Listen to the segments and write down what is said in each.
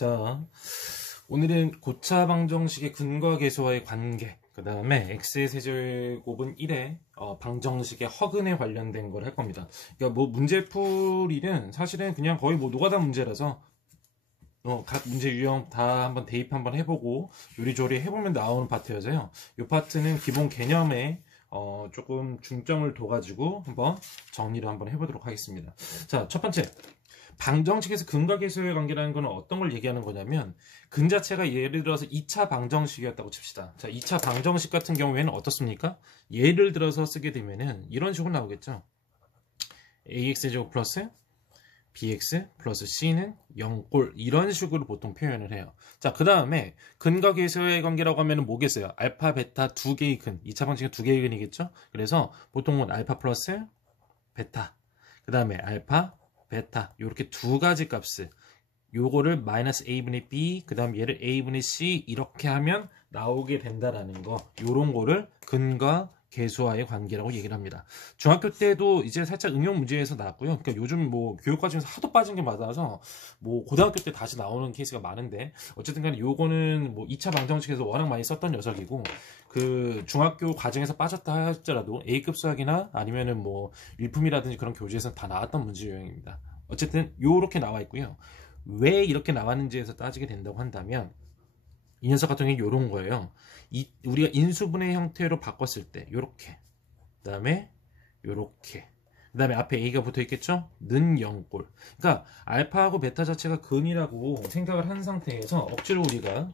자, 오늘은 고차 방정식의 근과 계수와의 관계, 그 다음에 x의 세제곱은 1의 방정식의 허근에 관련된 걸 할 겁니다. 그러니까 뭐 문제풀이는 사실은 그냥 거의 뭐 노가다 문제라서 각 문제 유형 다 한번 대입 한번 해보고 요리조리 해보면 나오는 파트여서요. 이 파트는 기본 개념에 조금 중점을 둬가지고 한번 정리를 한번 해보도록 하겠습니다. 자, 첫 번째. 방정식에서 근과 계수의 관계라는 건 어떤 걸 얘기하는 거냐면 근 자체가 예를 들어서 2차 방정식이었다고 칩시다. 자, 2차 방정식 같은 경우에는 어떻습니까? 예를 들어서 쓰게 되면은 이런 식으로 나오겠죠. ax제곱 플러스 bx 플러스 c는 0꼴 이런 식으로 보통 표현을 해요. 자, 그 다음에 근과 계수의 관계라고 하면은 뭐겠어요? 알파, 베타 두 개의 근. 2차 방정식은 두 개의 근이겠죠? 그래서 보통은 알파 플러스 베타, 그 다음에 알파 베타 이렇게 두 가지 값을 요거를 마이너스 a분의 b 그 다음 얘를 a분의 c 이렇게 하면 나오게 된다라는 거, 요런 거를 근과 계수와의 관계라고 얘기를 합니다. 중학교 때도 이제 살짝 응용 문제에서 나왔고요. 그러니까 요즘 뭐 교육과정에서 하도 빠진 게 많아서 뭐 고등학교 때 다시 나오는 케이스가 많은데 어쨌든 간에 요거는 뭐 2차 방정식에서 워낙 많이 썼던 녀석이고 그 중학교 과정에서 빠졌다 할지라도 A급 수학이나 아니면은 뭐 일품이라든지 그런 교재에서 다 나왔던 문제 유형입니다. 어쨌든 요렇게 나와 있고요. 왜 이렇게 나왔는지에서 따지게 된다고 한다면 이 녀석 같은 경우는 이런 거예요. 우리가 인수분해 형태로 바꿨을 때 요렇게, 그 다음에 요렇게, 그 다음에 앞에 a가 붙어 있겠죠? 는 0꼴. 그러니까 알파하고 베타 자체가 근이라고 생각을 한 상태에서 억지로 우리가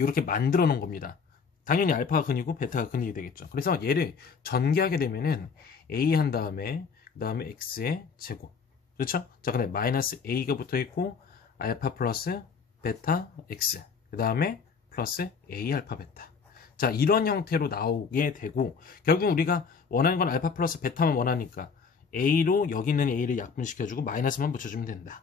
이렇게 만들어 놓은 겁니다. 당연히 알파가 근이고 베타가 근이 되겠죠. 그래서 얘를 전개하게 되면은 a 한 다음에 그 다음에 x의 제곱, 그렇죠? 자, 근데 마이너스 a가 붙어 있고 알파 플러스 베타 x, 그 다음에 플러스 a 알파 베타. 자, 이런 형태로 나오게 되고 결국 우리가 원하는 건 알파 플러스 베타만 원하니까 a로 여기 있는 a를 약분시켜주고 마이너스만 붙여주면 된다.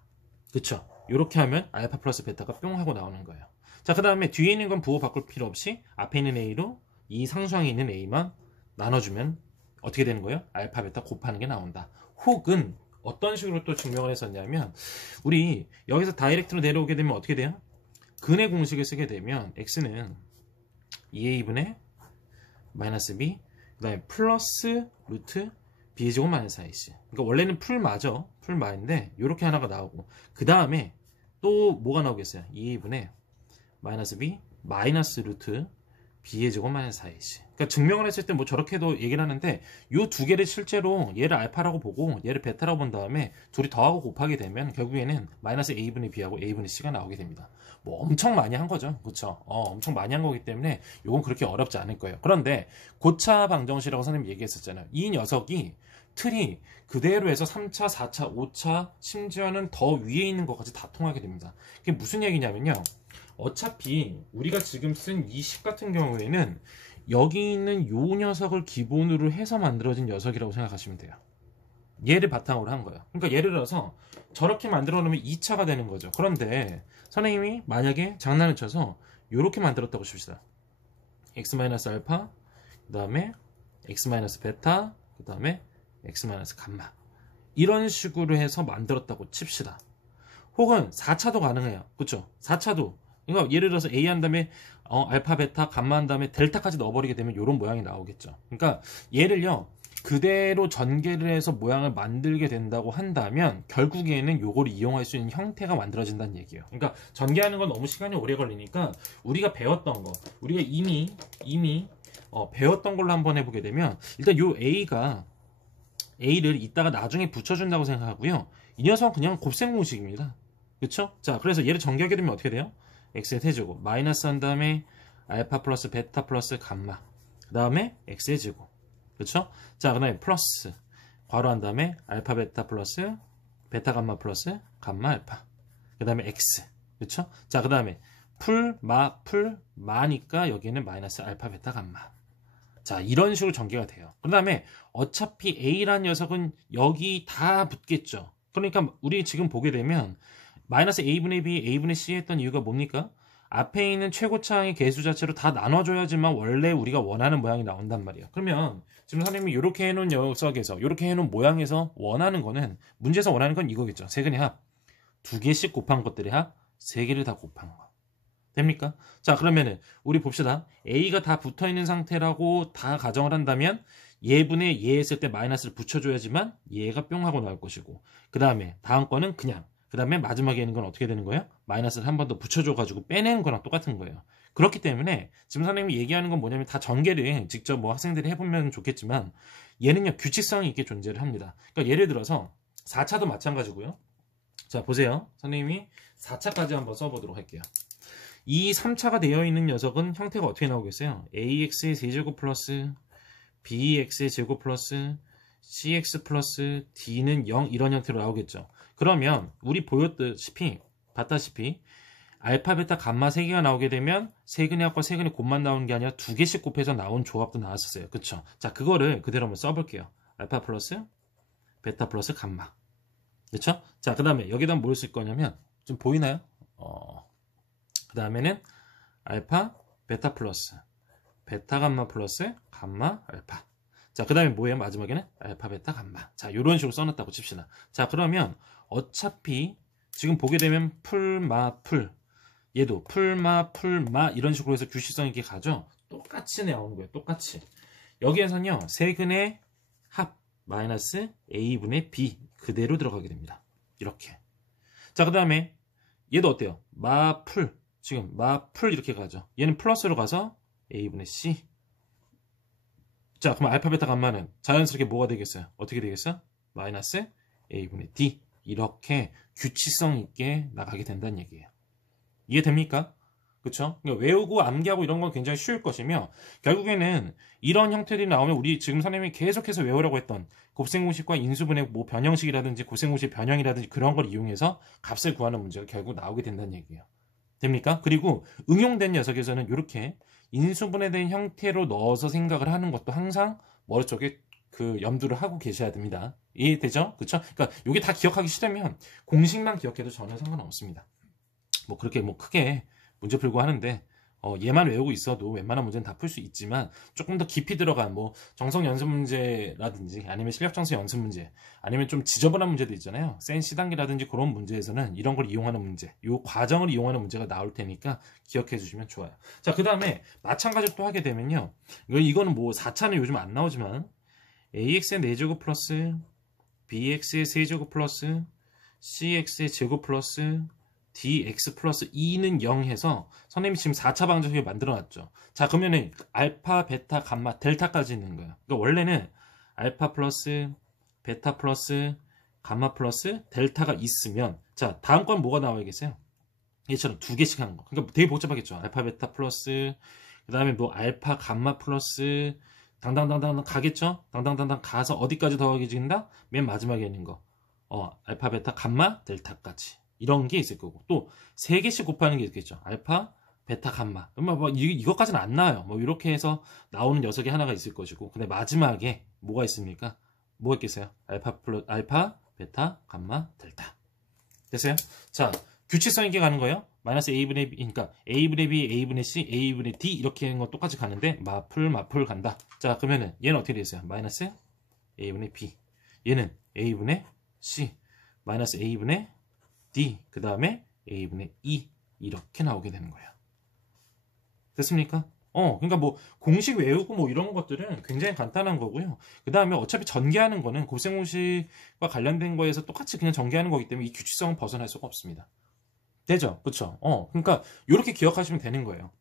그쵸? 이렇게 하면 알파 플러스 베타가 뿅 하고 나오는 거예요. 자, 그 다음에 뒤에 있는 건 부호 바꿀 필요 없이 앞에 있는 a로 이 상수항에 있는 a만 나눠주면 어떻게 되는 거예요? 알파 베타 곱하는 게 나온다. 혹은 어떤 식으로 또 증명을 했었냐면 우리 여기서 다이렉트로 내려오게 되면 어떻게 돼요? 근의 공식을 쓰게 되면 x는 2a분의 마이너스 b 그 다음에 플러스 루트 b제곱 마이너스 4ac. 그러니까 원래는 풀마죠. 풀마인데 이렇게 하나가 나오고 그 다음에 또 뭐가 나오겠어요? 2a분의 마이너스 b 마이너스 루트 b의 제곱 마이너스 4ac. 그러니까 증명을 했을 때 뭐 저렇게도 얘기를 하는데 이 두 개를 실제로 얘를 알파라고 보고 얘를 베타라고 본 다음에 둘이 더하고 곱하게 되면 결국에는 마이너스 a분의 b하고 a분의 c가 나오게 됩니다. 뭐 엄청 많이 한 거죠. 그렇죠? 엄청 많이 한 거기 때문에 이건 그렇게 어렵지 않을 거예요. 그런데 고차 방정식이라고 선생님이 얘기했었잖아요. 이 녀석이 틀이 그대로 해서 3차, 4차, 5차 심지어는 더 위에 있는 것까지 다 통하게 됩니다. 그게 무슨 얘기냐면요. 어차피 우리가 지금 쓴 이 식 같은 경우에는 여기 있는 요 녀석을 기본으로 해서 만들어진 녀석이라고 생각하시면 돼요. 얘를 바탕으로 한 거예요. 그러니까 예를 들어서 저렇게 만들어 놓으면 2차가 되는 거죠. 그런데 선생님이 만약에 장난을 쳐서 이렇게 만들었다고 칩시다. x-알파, 그 다음에 x-베타, 그 다음에 x-감마 이런 식으로 해서 만들었다고 칩시다. 혹은 4차도 가능해요. 그렇죠? 4차도. 그러니까 예를 들어서 a 한 다음에 알파, 베타, 감마 한 다음에 델타까지 넣어버리게 되면 이런 모양이 나오겠죠. 그러니까 얘를요 그대로 전개를 해서 모양을 만들게 된다고 한다면 결국에는 요걸 이용할 수 있는 형태가 만들어진다는 얘기예요. 그러니까 전개하는 건 너무 시간이 오래 걸리니까 우리가 배웠던 거, 우리가 이미 배웠던 걸로 한번 해보게 되면 일단 요 a를 이따가 나중에 붙여준다고 생각하고요. 이 녀석은 그냥 곱셈공식입니다. 그렇죠? 자, 그래서 얘를 전개하게 되면 어떻게 돼요? x의 세제곱 마이너스 한 다음에 알파 플러스 베타 플러스 감마 그 다음에 x의 제곱. 그렇죠? 자, 그 다음에 플러스 괄호 한 다음에 알파 베타 플러스 베타 감마 플러스 감마 알파 그 다음에 x. 그렇죠? 자, 그 다음에 풀마니까 여기에는 마이너스 알파 베타 감마. 자, 이런 식으로 전개가 돼요. 그 다음에 어차피 a라는 녀석은 여기 다 붙겠죠. 그러니까 우리 지금 보게 되면 마이너스 a분의 b, a분의 c 했던 이유가 뭡니까? 앞에 있는 최고차항의 개수 자체로 다 나눠줘야지만 원래 우리가 원하는 모양이 나온단 말이에요. 그러면 지금 선생님이 이렇게 해놓은 녀석에서 이렇게 해놓은 모양에서 원하는 거는 문제에서 원하는 건 이거겠죠. 세근의 합. 두 개씩 곱한 것들의 합, 3개를 다 곱한 거. 됩니까? 자, 그러면은 우리 봅시다. A가 다 붙어있는 상태라고 다 가정을 한다면 얘분에 얘 했을 때 마이너스를 붙여줘야지만 얘가 뿅 하고 나올 것이고, 그 다음에 다음 거는 그냥, 그 다음에 마지막에 있는 건 어떻게 되는 거예요? 마이너스를 한 번 더 붙여줘가지고 빼내는 거랑 똑같은 거예요. 그렇기 때문에 지금 선생님이 얘기하는 건 뭐냐면, 다 전개를 직접 뭐 학생들이 해보면 좋겠지만 얘는요 규칙성이 있게 존재를 합니다. 그러니까 예를 들어서 4차도 마찬가지고요. 자, 보세요. 선생님이 4차까지 한번 써보도록 할게요. 이 3차가 되어 있는 녀석은 형태가 어떻게 나오겠어요? ax의 세제곱 플러스 bx의 제곱 플러스 cx 플러스 d는 0, 이런 형태로 나오겠죠. 그러면 우리 봤다시피 알파, 베타, 감마 3개가 나오게 되면 세근의 합과 세근의 곱만 나오는 게 아니라 2개씩 곱해서 나온 조합도 나왔었어요. 그쵸? 자, 그거를 그대로 한번 써볼게요. 알파 플러스 베타 플러스 감마. 그쵸? 자, 그 다음에 여기다 뭘 쓸 거냐면, 좀 보이나요? 그 다음에는 알파 베타 플러스 베타 감마 플러스 감마 알파. 자, 그 다음에 뭐예요? 마지막에는 알파 베타 감마. 자, 이런 식으로 써놨다고 칩시다. 자, 그러면 어차피 지금 보게 되면 풀 얘도 풀마 이런 식으로 해서 규칙성 있게 가죠. 똑같이 나오는 거예요. 똑같이. 여기에서는요 세근의 합 마이너스 a분의 b 그대로 들어가게 됩니다. 이렇게. 자, 그 다음에 얘도 어때요? 지금 마풀 이렇게 가죠. 얘는 플러스로 가서 a분의 c. 자, 그럼 알파 베타 감마는 자연스럽게 뭐가 되겠어요? 어떻게 되겠어요? 마이너스 a분의 d. 이렇게 규칙성 있게 나가게 된다는 얘기예요. 이해됩니까? 그쵸? 그러니까 외우고 암기하고 이런 건 굉장히 쉬울 것이며, 결국에는 이런 형태들이 나오면 우리 지금 선생님이 계속해서 외우라고 했던 곱셈공식과 인수분해 뭐 변형식이라든지 곱셈공식 변형이라든지 그런 걸 이용해서 값을 구하는 문제가 결국 나오게 된다는 얘기예요. 됩니까? 그리고 응용된 녀석에서는 이렇게 인수분해된 형태로 넣어서 생각을 하는 것도 항상 머릿속에 그 염두를 하고 계셔야 됩니다. 이해되죠? 그쵸? 그러니까 이게 다 기억하기 싫으면 공식만 기억해도 전혀 상관없습니다. 뭐 그렇게 뭐 크게 문제 풀고 하는데 얘만 외우고 있어도 웬만한 문제는 다 풀 수 있지만, 조금 더 깊이 들어간 뭐 정석 연습 문제라든지 아니면 실력 정석 연습 문제, 아니면 좀 지저분한 문제도 있잖아요. 센 C단계라든지 그런 문제에서는 이런 걸 이용하는 문제, 이 과정을 이용하는 문제가 나올 테니까 기억해 주시면 좋아요. 자, 그 다음에 마찬가지로 또 하게 되면요, 이거는 뭐 4차는 요즘 안 나오지만 ax의 4제곱 플러스 bx의 세제곱 플러스 cx의 제곱 플러스 dx 플러스 2는 0 해서 선생님이 지금 4차 방정식을 만들어놨죠. 자, 그러면은 알파, 베타, 감마, 델타까지 있는 거예요. 그러니까 원래는 알파 플러스 베타 플러스 감마 플러스 델타가 있으면, 자, 다음 건 뭐가 나와야겠어요? 얘처럼 2개씩 하는 거. 그러니까 되게 복잡하겠죠. 알파 베타 플러스, 그 다음에 뭐 알파 감마 플러스 당당당당 가겠죠? 당당당당 가서 어디까지 더하게진다? 맨 마지막에 있는 거. 알파 베타 감마 델타까지. 이런 게 있을 거고, 또 3개씩 곱하는 게 있겠죠. 알파, 베타, 감마. 뭐 이것까지는 안 나와요. 뭐 이렇게 해서 나오는 녀석이 하나가 있을 것이고, 근데 마지막에 뭐가 있습니까? 뭐가 있겠어요? 알파, 베타, 감마, 델타. 됐어요? 자, 규칙성 있게 가는 거예요. 마이너스 a분의 b, 그러니까 a분의 b, a분의 c, a분의 d 이렇게 하는 거 똑같이 가는데 마풀 간다. 자, 그러면은 얘는 어떻게 되겠어요? 마이너스 a분의 b, 얘는 a분의 c, 마이너스 a분의 d, 그 다음에 a분의 2 이렇게 나오게 되는 거예요. 됐습니까? 그러니까 뭐 공식 외우고 뭐 이런 것들은 굉장히 간단한 거고요. 그 다음에 어차피 전개하는 거는 곱셈공식과 관련된 거에서 똑같이 그냥 전개하는 거기 때문에 이 규칙성은 벗어날 수가 없습니다. 되죠? 그쵸? 그러니까 이렇게 기억하시면 되는 거예요.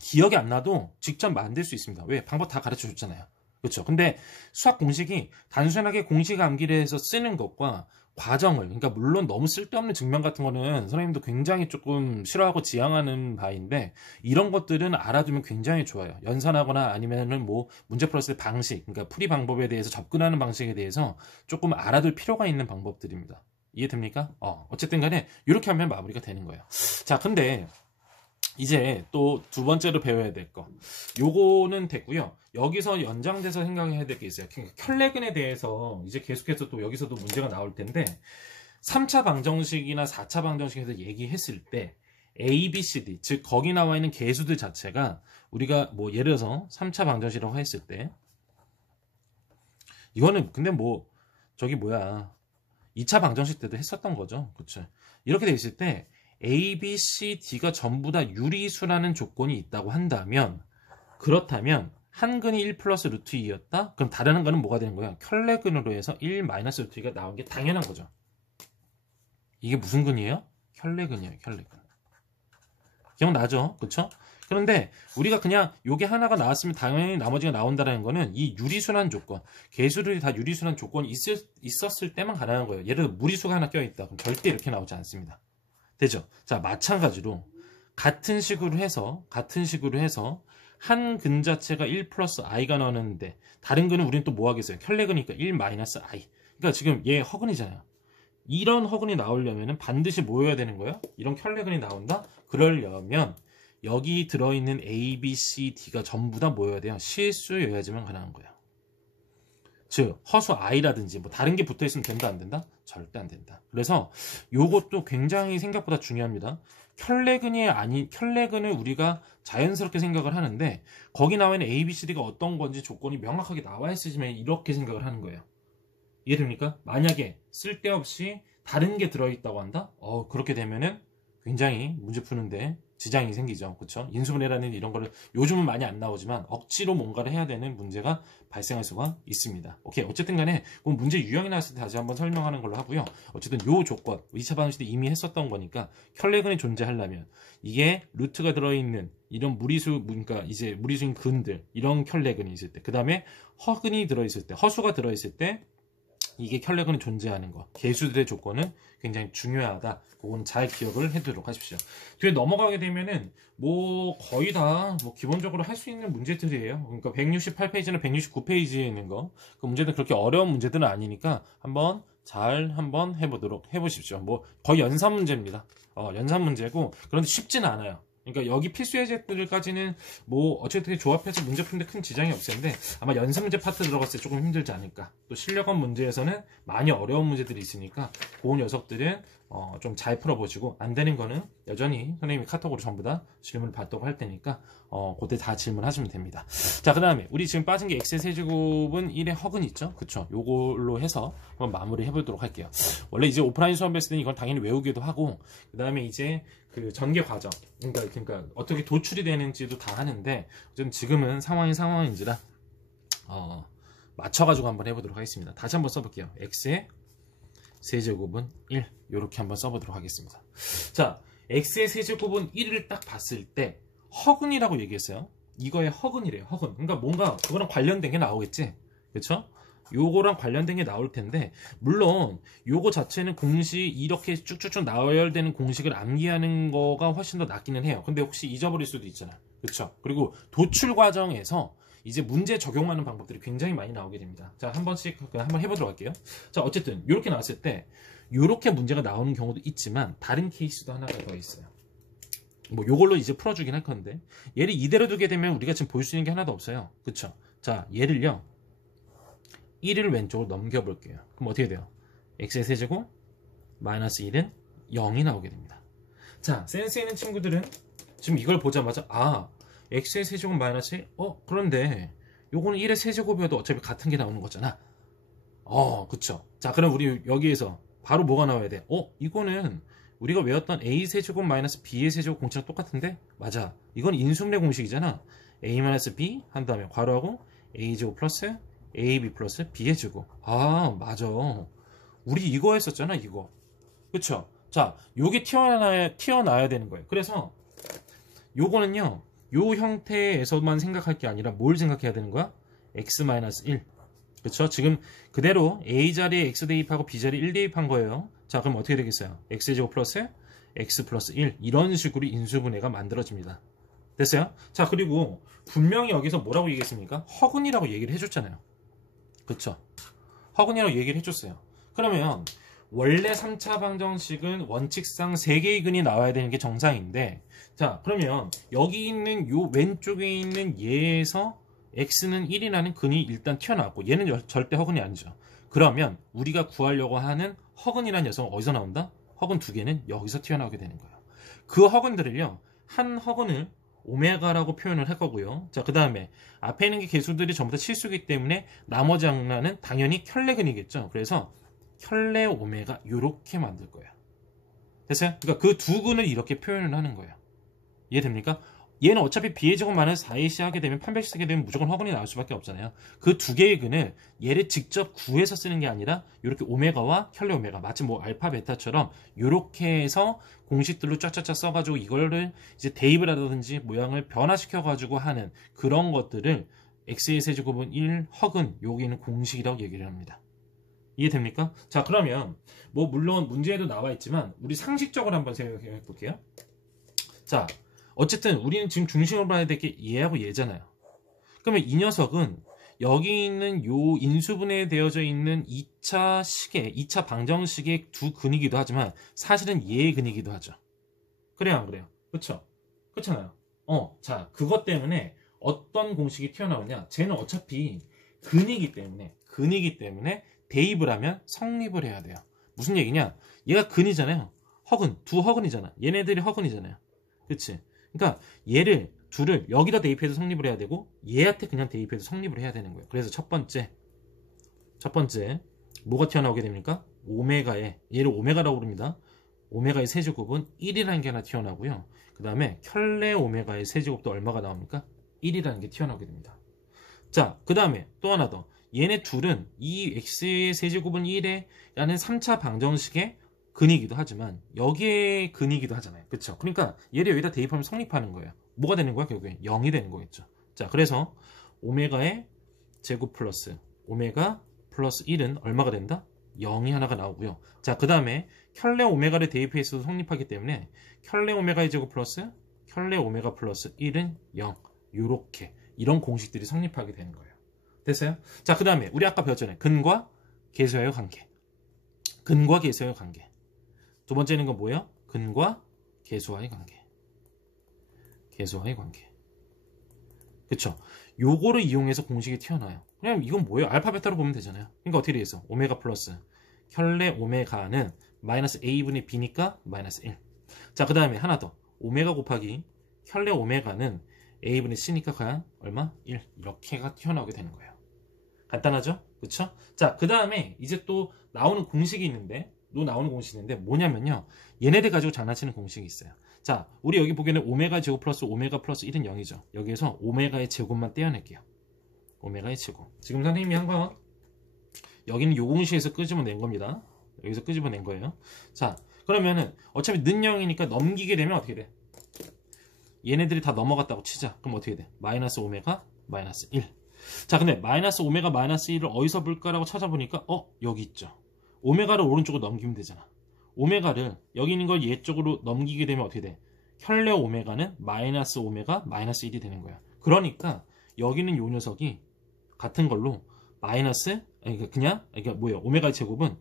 기억이 안 나도 직접 만들 수 있습니다. 왜? 방법 다 가르쳐 줬잖아요. 그렇죠? 근데 수학 공식이 단순하게 공식 암기를 해서 쓰는 것과 과정을, 그러니까 물론 너무 쓸데없는 증명 같은 거는 선생님도 굉장히 조금 싫어하고 지향하는 바인데, 이런 것들은 알아두면 굉장히 좋아요. 연산하거나 아니면은 뭐 문제 풀었을 때 방식, 그러니까 풀이 방법에 대해서, 접근하는 방식에 대해서 조금 알아둘 필요가 있는 방법들입니다. 이해됩니까? 어쨌든 간에 이렇게 하면 마무리가 되는 거예요. 자, 근데 이제 또 두 번째로 배워야 될 거, 요거는 됐고요. 여기서 연장돼서 생각해야 될 게 있어요. 켤레근에 대해서 이제 계속해서 또 여기서도 문제가 나올 텐데, 3차 방정식이나 4차 방정식에서 얘기했을 때 A, B, C, D, 즉 거기 나와 있는 개수들 자체가 우리가 뭐 예를 들어서 3차 방정식이라고 했을 때, 이거는 근데 뭐 저기 뭐야 2차 방정식 때도 했었던 거죠. 그쵸? 이렇게 돼 있을 때 A, B, C, D가 전부 다 유리수라는 조건이 있다고 한다면, 그렇다면 한 근이 1 플러스 루트 2였다? 그럼 다른 한 근은 뭐가 되는 거야? 켤레근으로 해서 1 마이너스 루트 2가 나온 게 당연한 거죠. 이게 무슨 근이에요? 켤레근이에요. 켤레근. 기억나죠? 그쵸? 그런데 우리가 그냥 요게 하나가 나왔으면 당연히 나머지가 나온다는 거는 이 유리수란 조건, 개수들이 다 유리수란 조건이 있었을 때만 가능한 거예요. 예를 들어 무리수가 하나 껴있다. 그럼 절대 이렇게 나오지 않습니다. 되죠? 자, 마찬가지로 같은 식으로 해서 한 근 자체가 1 플러스 i가 나오는데 다른 근은 우리는 또 뭐 하겠어요? 켤레근이니까 1 마이너스 i. 그러니까 지금 얘 허근이잖아요. 이런 허근이 나오려면 반드시 뭐여야 되는 거예요? 이런 켤레근이 나온다? 그러려면 여기 들어있는 A, B, C, D가 전부 다 뭐여야 돼요? 실수여야지만 가능한 거예요. 즉 허수 i라든지 뭐 다른 게 붙어있으면 된다 안 된다? 절대 안 된다. 그래서 요것도 굉장히 생각보다 중요합니다. 켤레근을 우리가 자연스럽게 생각을 하는데 거기 나와 있는 A, B, C, D가 어떤 건지 조건이 명확하게 나와 있으면 이렇게 생각을 하는 거예요. 이해됩니까? 만약에 쓸데없이 다른 게 들어있다고 한다? 그렇게 되면은 굉장히 문제 푸는데 지장이 생기죠. 그렇죠? 인수분해라는 이런 거를 요즘은 많이 안 나오지만 억지로 뭔가를 해야 되는 문제가 발생할 수가 있습니다. 오케이. 어쨌든 간에 문제 유형이 나왔을 때 다시 한번 설명하는 걸로 하고요. 어쨌든 요 조건 2차 반응 시대 이미 했었던 거니까 켤레근이 존재하려면 이게 루트가 들어있는 이런 무리수, 그러니까 이제 무리수인 근들 이런 켤레근이 있을 때, 그 다음에 허근이 들어있을 때, 허수가 들어있을 때 이게 켤레근이 존재하는 거, 개수들의 조건은 굉장히 중요하다. 그건 잘 기억을 해두도록 하십시오. 뒤에 넘어가게 되면은 뭐 거의 다 뭐 기본적으로 할 수 있는 문제들이에요. 그러니까 168페이지나 169페이지에 있는 거, 그 문제는 그렇게 어려운 문제들은 아니니까 한번 해보십시오. 뭐 거의 연산 문제입니다. 연산 문제고, 그런데 쉽지는 않아요. 그러니까 여기 필수 예제들까지는 뭐 어쨌든 조합해서 문제 푸는데 큰 지장이 없을 텐데 아마 연습 문제 파트 들어갔을 때 조금 힘들지 않을까. 또 실력원 문제에서는 많이 어려운 문제들이 있으니까 그 녀석들은 좀 잘 풀어보시고, 안 되는 거는 여전히 선생님이 카톡으로 전부 다 질문을 받도록 할 테니까 그때 다 질문하시면 됩니다. 자, 그 다음에 우리 지금 빠진 게 x의 세제곱은 1의 허근 있죠? 그쵸? 요걸로 해서 한번 마무리 해보도록 할게요. 원래 이제 오프라인 수업 했을 때는 이건 당연히 외우기도 하고, 그 다음에 이제 그 전개 과정, 그러니까 어떻게 도출이 되는지도 다 하는데, 어쨌든 지금은 상황인지라 맞춰가지고 한번 해보도록 하겠습니다. 다시 한번 써볼게요. x의 세제곱은 1, 이렇게 한번 써보도록 하겠습니다. 자, x의 세제곱은 1을 딱 봤을 때 허근이라고 얘기했어요. 이거의 허근이래요. 허근. 그러니까 뭔가 그거랑 관련된 게 나오겠지, 그렇죠? 요거랑 관련된 게 나올 텐데, 물론 요거 자체는 공식 이렇게 쭉쭉쭉 나와야 되는 공식을 암기하는 거가 훨씬 더 낫기는 해요. 근데 혹시 잊어버릴 수도 있잖아요. 그렇죠? 그리고 도출 과정에서 이제 문제 적용하는 방법들이 굉장히 많이 나오게 됩니다. 자, 한 번씩 한번 해보도록 할게요. 자, 어쨌든 이렇게 나왔을 때 이렇게 문제가 나오는 경우도 있지만 다른 케이스도 하나가 더 있어요. 뭐 요걸로 이제 풀어주긴 할 건데, 얘를 이대로 두게 되면 우리가 지금 볼 수 있는 게 하나도 없어요. 그쵸? 자, 얘를요 1을 왼쪽으로 넘겨볼게요. 그럼 어떻게 돼요? x의 세제곱 마이너스 1은 0이 나오게 됩니다. 자, 센스 있는 친구들은 지금 이걸 보자마자 x의 세제곱 마이너스 1? 그런데 요거는 1의 세제곱이어도 어차피 같은 게 나오는 거잖아. 그쵸. 자, 그럼 우리 여기에서 바로 뭐가 나와야 돼? 이거는 우리가 외웠던 a 세제곱 마이너스 b의 세제곱 공식이랑 똑같은데? 맞아. 이건 인수분해 공식이잖아. a 마이너스 b 한 다음에 괄호하고 a 제곱 플러스 ab 플러스 b의 제곱. 맞아. 우리 이거 했었잖아, 이거. 그쵸? 자, 요게 튀어나와야 되는 거예요. 그래서 요거는요, 요 형태에서만 생각할 게 아니라 뭘 생각해야 되는 거야? x-1. 그쵸? 지금 그대로 a 자리에 x 대입하고 b 자리에 1 대입한 거예요. 자, 그럼 어떻게 되겠어요? x제곱 플러스 x 플러스 1. 이런 식으로 인수분해가 만들어집니다. 됐어요? 자, 그리고 분명히 여기서 뭐라고 얘기했습니까? 허근이라고 얘기를 해줬잖아요. 그쵸? 허근이라고 얘기를 해줬어요. 그러면 원래 3차 방정식은 원칙상 3개의 근이 나와야 되는 게 정상인데, 자, 그러면 여기 있는 요 왼쪽에 있는 얘에서 x는 1이라는 근이 일단 튀어나왔고, 얘는 절대 허근이 아니죠. 그러면 우리가 구하려고 하는 허근이라는 녀석은 어디서 나온다? 허근 2개는 여기서 튀어나오게 되는 거예요. 그 허근들을요, 한 허근을 오메가라고 표현을 할 거고요. 자, 그 다음에 앞에 있는 게 개수들이 전부 다 실수이기 때문에 나머지 하나는 당연히 켤레근이겠죠. 그래서 켤레 오메가 요렇게 만들 거예요. 됐어요? 그러니까 그 두 근을 이렇게 표현을 하는 거예요. 이해됩니까? 얘는 어차피 b의 제곱 마이너스 4ac 하게 되면 판별식 쓰게 되면 무조건 허근이 나올 수밖에 없잖아요. 그 두 개의 근을 얘를 직접 구해서 쓰는 게 아니라 이렇게 오메가와 혈레 오메가 마치 뭐 알파 베타처럼 이렇게 해서 공식들로 쫙쫙쫙 써가지고 이거를 이제 대입을 하든지 모양을 변화시켜가지고 하는 그런 것들을 x의 세제곱은 1 허근 여기는 공식이라고 얘기를 합니다. 이해됩니까? 자, 그러면 뭐 물론 문제에도 나와 있지만 우리 상식적으로 한번 생각해 볼게요. 자, 어쨌든 우리는 지금 중심으로 봐야 될 게 얘하고 얘잖아요. 그러면 이 녀석은 여기 있는 요 인수분해 되어져 있는 2차 식의 2차 방정식의 두 근이기도 하지만 사실은 얘의 근이기도 하죠. 그래요, 안 그래요? 그렇죠? 그렇잖아요. 자, 그것 때문에 어떤 공식이 튀어나오냐? 쟤는 어차피 근이기 때문에 대입을 하면 성립을 해야 돼요. 무슨 얘기냐? 얘가 근이잖아요. 허근, 두 허근이잖아. 얘네들이 허근이잖아요. 그치? 그러니까 얘를 둘을 여기다 대입해서 성립을 해야 되고 얘한테 그냥 대입해서 성립을 해야 되는 거예요. 그래서 첫 번째 뭐가 튀어나오게 됩니까? 오메가의, 얘를 오메가라고 부릅니다. 오메가의 세제곱은 1이라는 게 하나 튀어나오고요. 그 다음에 켤레 오메가의 세제곱도 얼마가 나옵니까? 1이라는 게 튀어나오게 됩니다. 자, 그 다음에 또 하나 더. 얘네 둘은 이 x의 세제곱은 1에 라는 3차 방정식의 근이기도 하지만 여기에 근이기도 하잖아요. 그렇죠? 그러니까 얘를 여기다 대입하면 성립하는 거예요. 뭐가 되는 거야? 결국에 0이 되는 거겠죠. 자, 그래서 오메가의 제곱 플러스 오메가 플러스 1은 얼마가 된다? 0이 하나가 나오고요. 자, 그 다음에 켤레 오메가를 대입해서 성립하기 때문에 켤레 오메가의 제곱 플러스 켤레 오메가 플러스 1은 0. 요렇게 이런 공식들이 성립하게 되는 거예요. 됐어요? 자, 그 다음에 우리 아까 배웠잖아요. 근과 계수와의 관계. 근과 계수와의 관계. 두 번째는 건 뭐예요? 근과 계수와의 관계. 계수와의 관계. 그쵸? 요거를 이용해서 공식이 튀어나와요. 그냥 이건 뭐예요? 알파 베타로 보면 되잖아요. 그러니까 어떻게 되겠어? 오메가 플러스 켤레 오메가는 마이너스 a분의 b니까 마이너스 1. 자, 그 다음에 하나 더. 오메가 곱하기 켤레 오메가는 a분의 c니까 그냥 얼마? 1. 이렇게가 튀어나오게 되는 거예요. 간단하죠? 그쵸? 자, 그 다음에 이제 또 나오는 공식이 있는데 뭐냐면요. 얘네들 가지고 장난치는 공식이 있어요. 자, 우리 여기 보기에는 오메가 제곱 플러스 오메가 플러스 1은 0이죠. 여기에서 오메가의 제곱만 떼어낼게요. 오메가의 제곱. 지금 선생님이 한 거 여기는 요 공식에서 끄집어낸 겁니다. 여기서 끄집어낸 거예요. 자, 그러면은 어차피 는 0이니까 넘기게 되면 어떻게 돼? 얘네들이 다 넘어갔다고 치자. 그럼 어떻게 돼? 마이너스 오메가 마이너스 1. 자, 근데 마이너스 오메가 마이너스 1을 어디서 볼까라고 찾아보니까 여기 있죠. 오메가를 오른쪽으로 넘기면 되잖아. 오메가를 여기 있는 걸 얘 쪽으로 넘기게 되면 어떻게 돼? 켤레 오메가는 마이너스 오메가 마이너스 1이 되는 거야. 그러니까 여기는 요 녀석이 같은 걸로 마이너스 그러니까 뭐예요? 오메가의 제곱은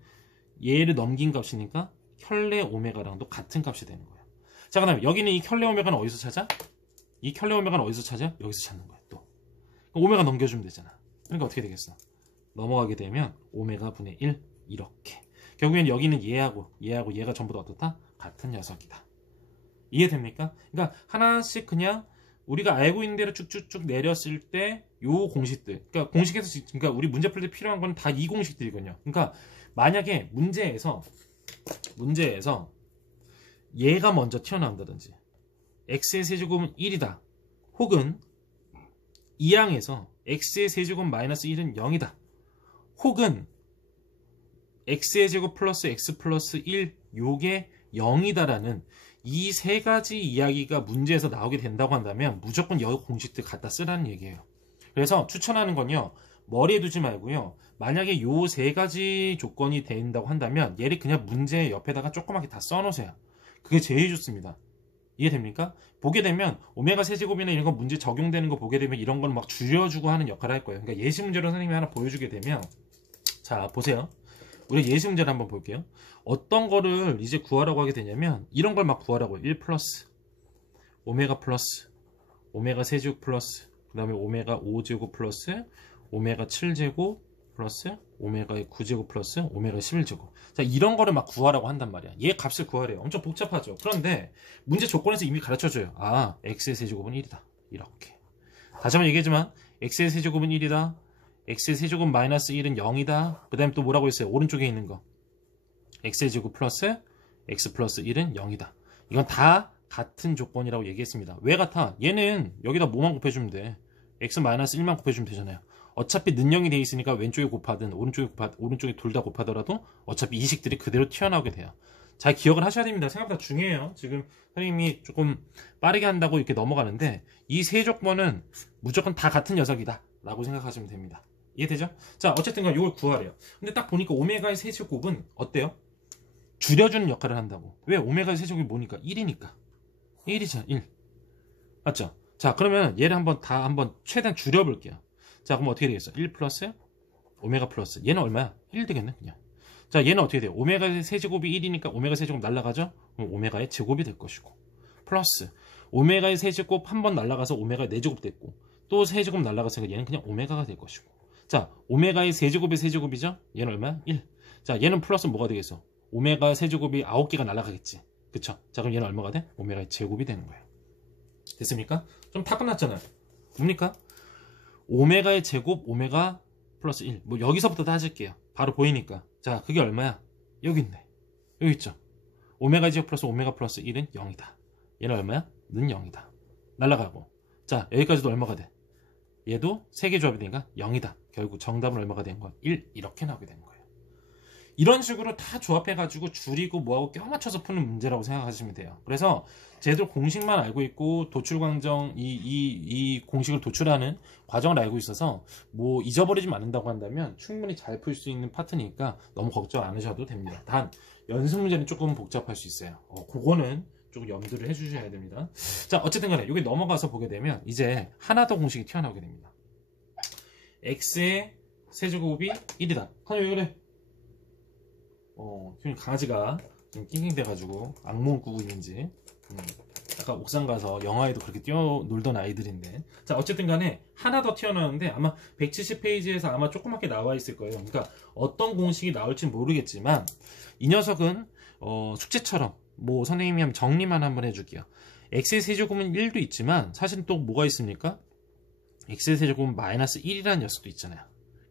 얘를 넘긴 값이니까 켤레 오메가랑도 같은 값이 되는 거야. 자, 그 다음에 여기는 이 켤레 오메가는 어디서 찾아? 이 켤레 오메가는 어디서 찾아? 여기서 찾는 거야. 또 오메가 넘겨주면 되잖아. 그러니까 어떻게 되겠어? 넘어가게 되면 오메가 분의 1 이렇게. 결국엔 여기는 얘하고 얘가 전부 다 어떻다? 같은 녀석이다. 이해됩니까? 그러니까 하나씩 그냥 우리가 알고 있는 대로 쭉쭉쭉 내렸을 때 요 공식들. 그러니까 공식에서 그러니까 우리 문제 풀 때 필요한 건 다 이 공식들이거든요. 그러니까 만약에 문제에서 얘가 먼저 튀어나온다든지 x의 세제곱은 1이다. 혹은 이 항에서 x의 세제곱 마이너스 1은 0이다. 혹은 x의 제곱 플러스 x 플러스 1 요게 0이다라는 이 세 가지 이야기가 문제에서 나오게 된다고 한다면 무조건 여기 공식들 갖다 쓰라는 얘기예요. 그래서 추천하는 건요. 머리에 두지 말고요. 만약에 요 세 가지 조건이 된다고 한다면 얘를 그냥 문제 옆에다가 조그맣게 다 써놓으세요. 그게 제일 좋습니다. 이해됩니까? 보게 되면 오메가 세제곱이나 이런 거 문제 적용되는 거 보게 되면 이런 걸 막 줄여주고 하는 역할을 할 거예요. 그러니까 예시 문제로 선생님이 하나 보여주게 되면 자, 보세요. 우리 예시 문제를 한번 볼게요. 어떤 거를 이제 구하라고 하게 되냐면 이런 걸 막 구하라고요. 1 플러스 오메가 플러스 오메가 세제곱 플러스 그 다음에 오메가 5제곱 플러스 오메가 7제곱 플러스 오메가의 9제곱 플러스 오메가 11제곱. 자, 이런 거를 막 구하라고 한단 말이야. 얘 값을 구하래요. 엄청 복잡하죠. 그런데 문제 조건에서 이미 가르쳐줘요. 아, x의 세제곱은 1이다. 이렇게. 다시 한번 얘기하지만 x의 세제곱은 1이다. x의 세제곱 마이너스 1은 0이다. 그 다음에 또 뭐라고 했어요? 오른쪽에 있는 거 x의 제곱 플러스 x 플러스 1은 0이다. 이건 다 같은 조건이라고 얘기했습니다. 왜 같아? 얘는 여기다 뭐만 곱해주면 돼. x 마이너스 1만 곱해주면 되잖아요. 어차피 는영이 돼 있으니까 왼쪽에 곱하든 오른쪽에 둘 다 곱하더라도 어차피 이 식들이 그대로 튀어나오게 돼요. 잘 기억을 하셔야 됩니다. 생각보다 중요해요. 지금 선생님이 조금 빠르게 한다고 이렇게 넘어가는데 이 세 조건은 무조건 다 같은 녀석이다 라고 생각하시면 됩니다. 이해되죠? 자, 어쨌든 이걸 구하래요. 근데 딱 보니까 오메가의 세제곱은 어때요? 줄여주는 역할을 한다고. 왜? 오메가의 세제곱이 뭐니까? 1이니까. 1이잖아, 1. 맞죠? 자, 그러면 얘를 한번 최대한 줄여볼게요. 자, 그럼 어떻게 되겠어? 1 플러스 오메가 플러스. 얘는 얼마야? 1 되겠네, 그냥. 자, 얘는 어떻게 돼요? 오메가의 세제곱이 1이니까 오메가 세제곱 날라가죠? 그럼 오메가의 제곱이 될 것이고. 플러스 오메가의 세제곱 한 번 날라가서 오메가의 4제곱 됐고 또 세제곱 날라갔으니까 얘는 그냥 오메가가 될 것이고. 자, 오메가의 세제곱이 세제곱이죠? 얘는 얼마야? 1. 자, 얘는 플러스 뭐가 되겠어? 오메가 세제곱이 9개가 날라가겠지. 그쵸? 자, 그럼 얘는 얼마가 돼? 오메가의 제곱이 되는 거예요. 됐습니까? 좀 다 끝났잖아요. 뭡니까? 오메가의 제곱 오메가 플러스 1. 뭐 여기서부터 따질게요. 바로 보이니까. 자, 그게 얼마야? 여기 있네. 여기 있죠. 오메가 제곱 플러스 오메가 플러스 1은 0이다. 얘는 얼마야? 는 0이다. 날라가고. 자, 여기까지도 얼마가 돼? 얘도 3개 조합이 되니까 0이다. 결국 정답은 얼마가 된 거야? 1. 이렇게 나오게 되는 거예요. 이런 식으로 다 조합해가지고 줄이고 뭐하고 껴맞춰서 푸는 문제라고 생각하시면 돼요. 그래서 쟤들 공식만 알고 있고 도출광정 이 공식을 도출하는 과정을 알고 있어서 뭐 잊어버리지 않는다고 한다면 충분히 잘 풀 수 있는 파트니까 너무 걱정 안 하셔도 됩니다. 단 연습 문제는 조금 복잡할 수 있어요. 그거는 조금 염두를 해주셔야 됩니다. 자, 어쨌든 간에 여기 넘어가서 보게 되면 이제 하나 더 공식이 튀어나오게 됩니다. x의 세제곱이 1이다. 하나 왜 그래? 강아지가 좀 낑낑대가지고 악몽을 꾸고 있는지. 아까 옥상 가서 영화에도 그렇게 뛰어놀던 아이들인데. 자, 어쨌든 간에 하나 더 튀어나오는데 아마 170페이지에서 아마 조그맣게 나와 있을 거예요. 그러니까 어떤 공식이 나올지 모르겠지만 이 녀석은 숙제처럼 뭐 선생님이 한번 정리만 한번 해줄게요. x의 세제곱은 1도 있지만 사실은 또 뭐가 있습니까? x의 세제곱은 마이너스 1이라는 녀석도 있잖아요.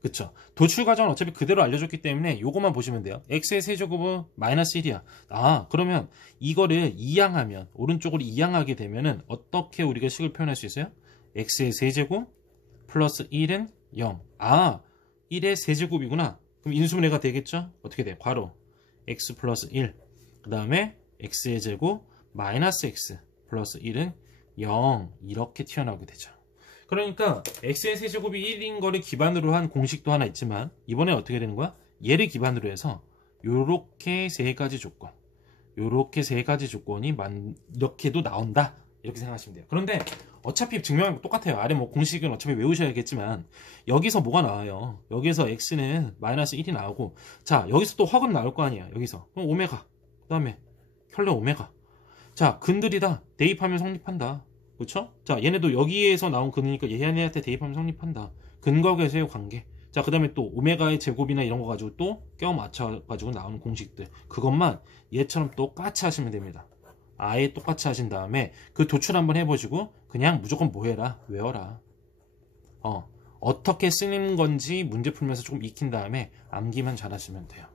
그쵸? 도출 과정은 어차피 그대로 알려줬기 때문에 요것만 보시면 돼요. x의 세제곱은 마이너스 1이야. 아, 그러면 이거를 이항하면, 오른쪽으로 이항하게 되면은 어떻게 우리가 식을 표현할 수 있어요? x의 세제곱 플러스 1은 0. 아, 1의 세제곱이구나. 그럼 인수분해가 되겠죠? 어떻게 돼? 괄호 x 플러스 1. 그 다음에 x의 제곱 마이너스 x 플러스 1은 0. 이렇게 튀어나오게 되죠. 그러니까 x의 세제곱이 1인 거를 기반으로 한 공식도 하나 있지만 이번에 어떻게 되는 거야? 얘를 기반으로 해서 요렇게 세 가지 조건, 요렇게 세 가지 조건이 이렇게도 나온다, 이렇게 생각하시면 돼요. 그런데 어차피 증명하는 거 똑같아요. 아래 뭐 공식은 어차피 외우셔야겠지만 여기서 뭐가 나와요? 여기서 x는 마이너스 1이 나오고, 자, 여기서 또 확은 나올 거 아니야. 여기서 그럼 오메가, 그 다음에 혈내 오메가. 자, 근들이다. 대입하면 성립한다. 그렇죠? 자, 얘네도 여기에서 나온 근이니까 얘네한테 대입하면 성립한다. 근과 계수의 관계. 자, 그 다음에 또 오메가의 제곱이나 이런 거 가지고 또 껴맞춰가지고 나오는 공식들. 그것만 얘처럼 똑같이 하시면 됩니다. 아예 똑같이 하신 다음에 그 도출 한번 해보시고 그냥 무조건 뭐 해라? 외워라. 어떻게 쓰는 건지 문제 풀면서 조금 익힌 다음에 암기만 잘 하시면 돼요.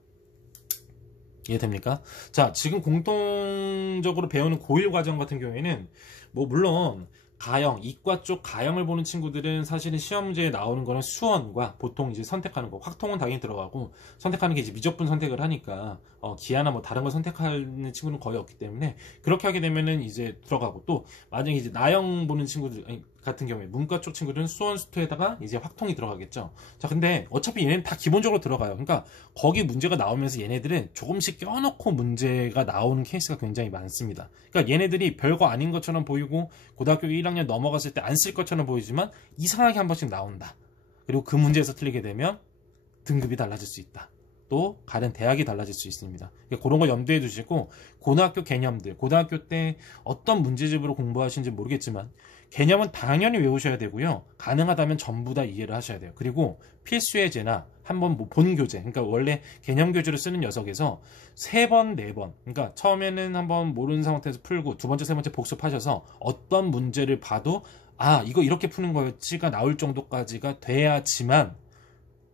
이해됩니까? 자, 지금 공통적으로 배우는 고1 과정 같은 경우에는 뭐 물론 가형, 이과 쪽 가형을 보는 친구들은 사실은 시험 문제에 나오는 거는 수원과 보통 이제 선택하는 거, 확통은 당연히 들어가고 선택하는 게 이제 미적분 선택을 하니까 기하나 뭐 다른 거 선택하는 친구는 거의 없기 때문에 그렇게 하게 되면은 이제 들어가고, 또 만약에 이제 나형 보는 친구들 같은 경우에 문과 쪽 친구들은 수원 수투에다가 이제 확통이 들어가겠죠. 자, 근데 어차피 얘네는 다 기본적으로 들어가요. 그러니까 거기 문제가 나오면서 얘네들은 조금씩 껴놓고 문제가 나오는 케이스가 굉장히 많습니다. 그러니까 얘네들이 별거 아닌 것처럼 보이고 고등학교 1학년 넘어갔을 때 안 쓸 것처럼 보이지만 이상하게 한 번씩 나온다. 그리고 그 문제에서 틀리게 되면 등급이 달라질 수 있다. 또 가는 대학이 달라질 수 있습니다. 그러니까 그런 거 염두에 두시고 고등학교 개념들, 고등학교 때 어떤 문제집으로 공부하시는지 모르겠지만 개념은 당연히 외우셔야 되고요. 가능하다면 전부 다 이해를 하셔야 돼요. 그리고 필수예제나 한번 뭐 본 교재, 그러니까 원래 개념 교재를 쓰는 녀석에서 3번, 4번, 그러니까 처음에는 한번 모르는 상태에서 풀고 두 번째, 세 번째 복습하셔서 어떤 문제를 봐도 아, 이거 이렇게 푸는 거였지가 나올 정도까지가 돼야지만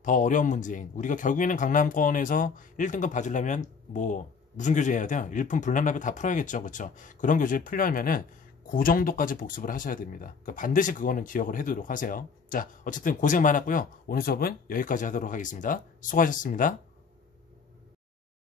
더 어려운 문제인, 우리가 결국에는 강남권에서 1등급 봐주려면 뭐 무슨 교재 해야 돼요? 일품 불량라벨 다 풀어야겠죠. 그렇죠? 그런 교재 풀려면은 그 정도까지 복습을 하셔야 됩니다. 그러니까 반드시 그거는 기억을 해두도록 하세요. 자, 어쨌든 고생 많았고요. 오늘 수업은 여기까지 하도록 하겠습니다. 수고하셨습니다.